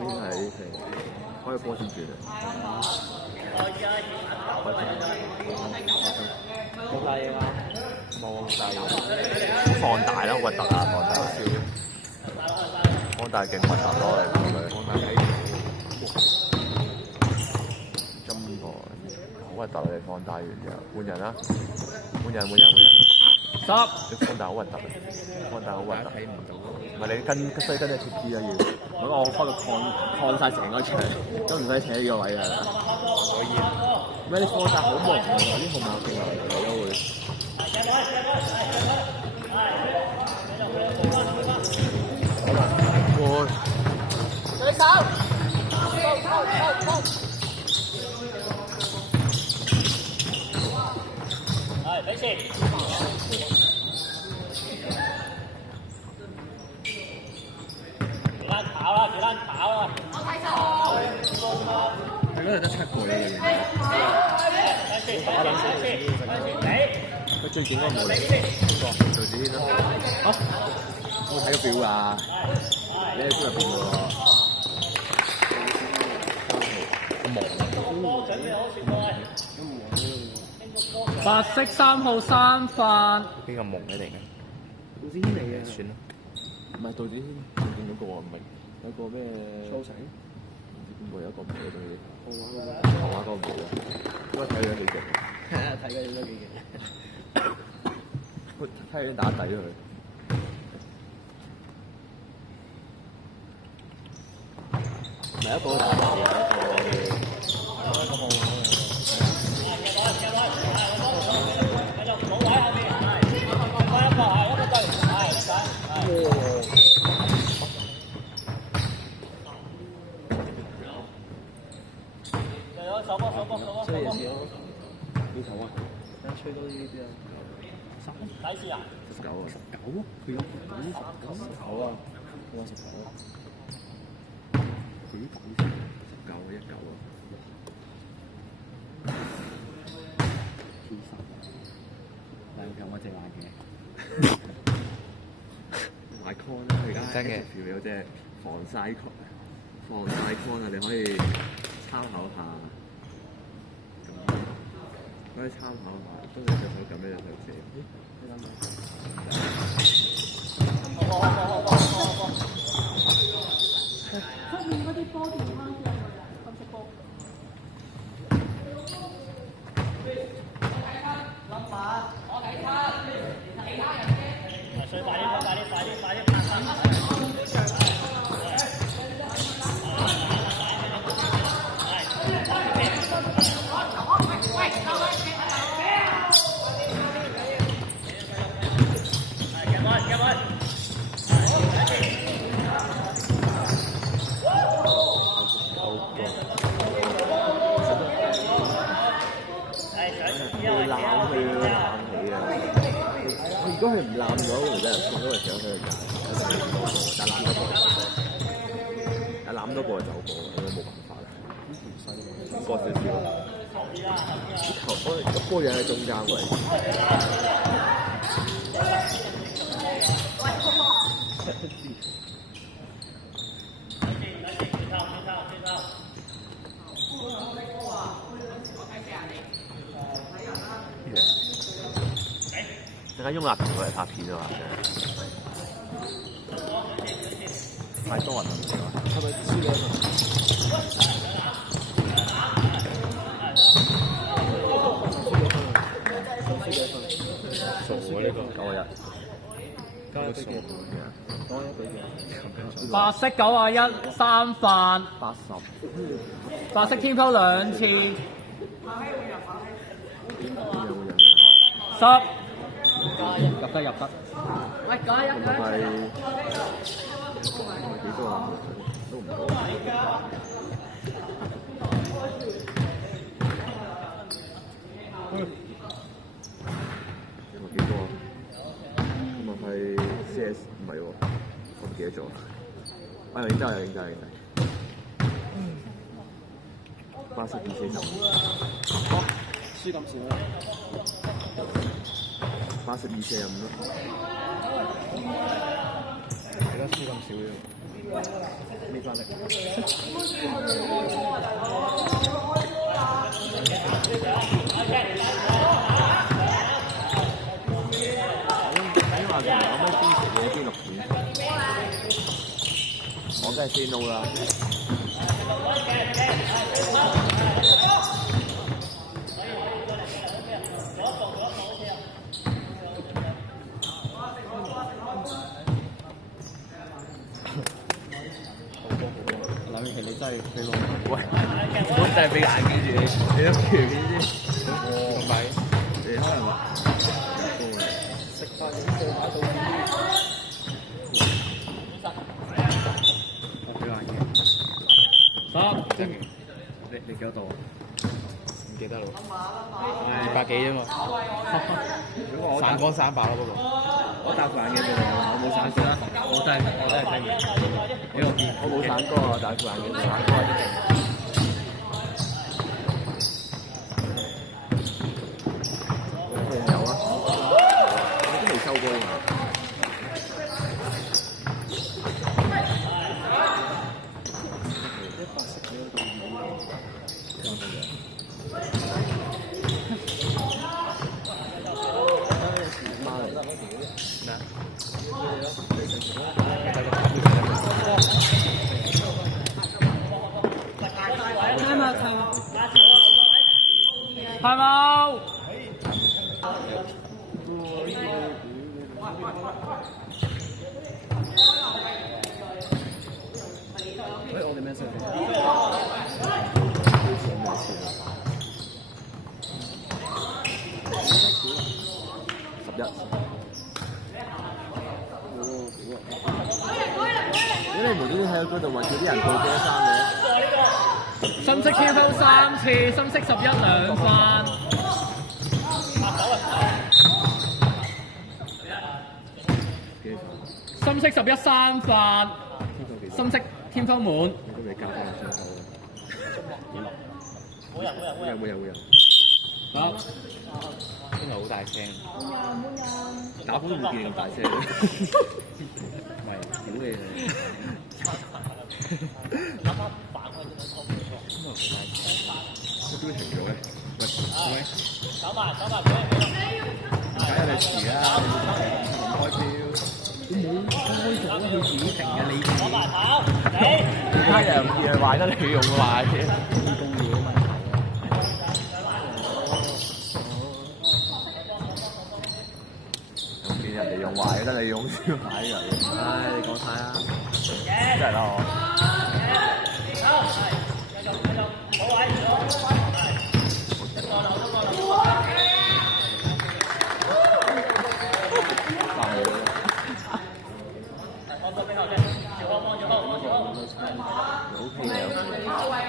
邊係開波先轉啊！冇大嘢嘛？冇大嘢，放大啦，核突啊！放大少，放大勁核突咯，嚟講佢。放大睇金個好核突啊！你放大完之後換人啦，換人。10。你放大好核突啊！放大好核突。睇唔到。唔係你跟西跟你貼啲啊要。我開到擴曬成個場，都唔使扯呢個位㗎啦。可以啊。咩啲放大好忙啊！啲號碼勁啊，嚟都會。好啦，對手，係俾錢。跑啦，條欄跑啊！係嗰度得7個嚟嘅。佢最勁嗰個冇嚟，做自己啦。啊！我睇個表啊，你喺邊入邊喎？白色3號3飯。邊個蒙你嚟嘅？杜子軒嚟嘅。算啦。唔係杜子軒，最勁嗰個啊，唔係有個咩？蘇醒。唔知邊個有一個冇嘅東西。後話嗰個冇啊，不過睇佢幾勁。睇佢都幾勁。睇佢打底佢。唔係一個打底所以有時候要頭啊，等吹多啲啲啊。睇試啊19啊，19佢有19啊，佢話19啊，佢19啊，19啊。但係有隻眼嘅，買 con 啦，而家 H 有隻防曬 con 啊，你可以參考下。可以參考下，都係最好咁樣去寫。出面嗰啲波電話嘅金色波。如果佢唔攬咗，我真係見到佢想去但攬多個，但攬多個就走過，咁樣冇辦法啦。過少少，個波嘢喺中間位。陣間雍立同佢嚟拍片啊嘛，太多人啦，係咪輸咗？傻喎呢個9日，加一比幾？白色91 3飯。80。白色天鋪2次。10。入得。喂，加一。係幾多啊？都唔多。幾多啊？咁咪係 CS 唔係喎，我唔記得咗。啊，認真係。82 40。輸咁少啦。82 45咯。而家輸咁少嘅。未翻嚟。睇話有咩堅持嘅邊6點？我梗係 say no 啦。林永琪你真係俾我，喂，我真係俾眼見住你，你都條件先。唔係，你可能食飯先做下數字。我俾眼見。你幾多度啊？唔記得咯。 200幾啫嘛。散光300咯嗰個。我戴副眼鏡俾你，我冇散光。我真係聽嘅。俾我見。我冇散光啊，戴副眼鏡散光啲勁。有啊，我都未收過啊。係冇？喂，我哋咩色？11。你無端端喺嗰度揾咗啲人報遮衫嘅？深色天分3次，深色112分。深色11 3分。深色天分滿。你都未加翻上手啊！冇人。好。真係好大聲。打風都冇見咁大聲。唔係，屌你！都停咗嘅，喂，梗係你遲啦，唔開標，開咗佢自己停嘅你。其他人唔見係壞得你用壞嘅，公嘢問題啊！見人哋用壞得你用先壞嘅，唉，你講晒啦，真係啦我。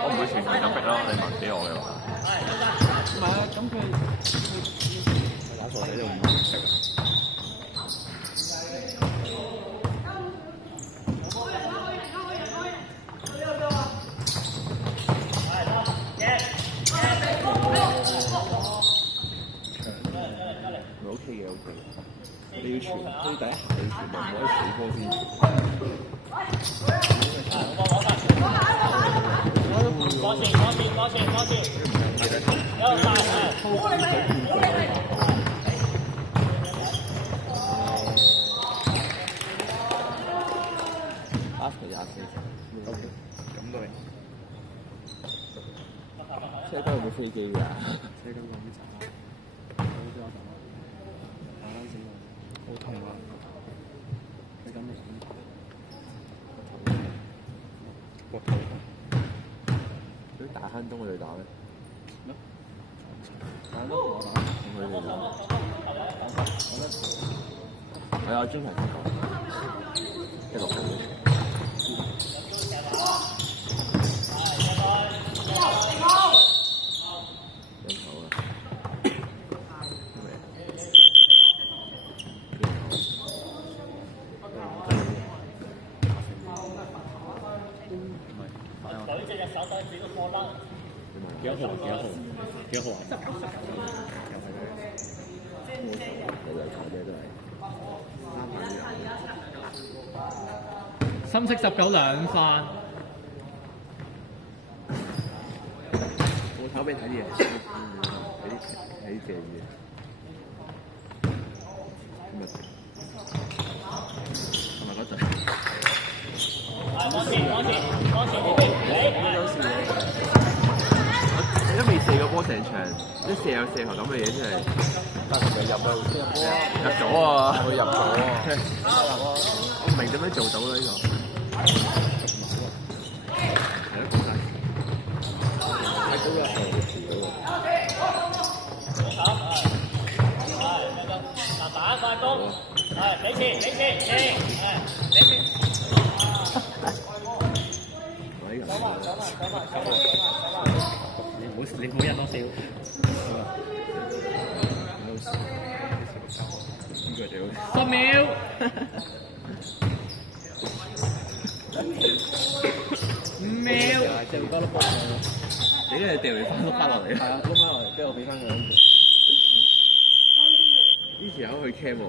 我唔會全程咁逼咯，你問俾我嘅話。唔係啊，咁佢打傻仔都唔識啊！咪 OK 嘅 OK，你要傳，所以第一下你傳就唔可以死波先傳。咁都明。車間有冇飛機㗎？車間講咩茶？好痛啊！你咁咪膊頭。嗰啲大坑東佢哋打咩？打乜我打？佢哋打。係啊，專門講。一落去。幾多號啊？又係佢，又係炒啫都係。300深色19兩分。我炒俾你睇啲嘢，睇啲正嘢。今日同埋嗰陣。你都未射過波成場，一射有射球咁嘅嘢真係。但係咪入啊？入咗啊！佢入咗我唔明點樣做到呢個。係咯，講晒。睇到啦，遲到啦。打快攻，俾錢，你唔好忍多笑。10秒。5秒。掉翻碌波上去。你係掉嚟翻碌翻落嚟。係啊，碌翻落嚟，跟住我俾翻佢。呢條友去 cam 喎。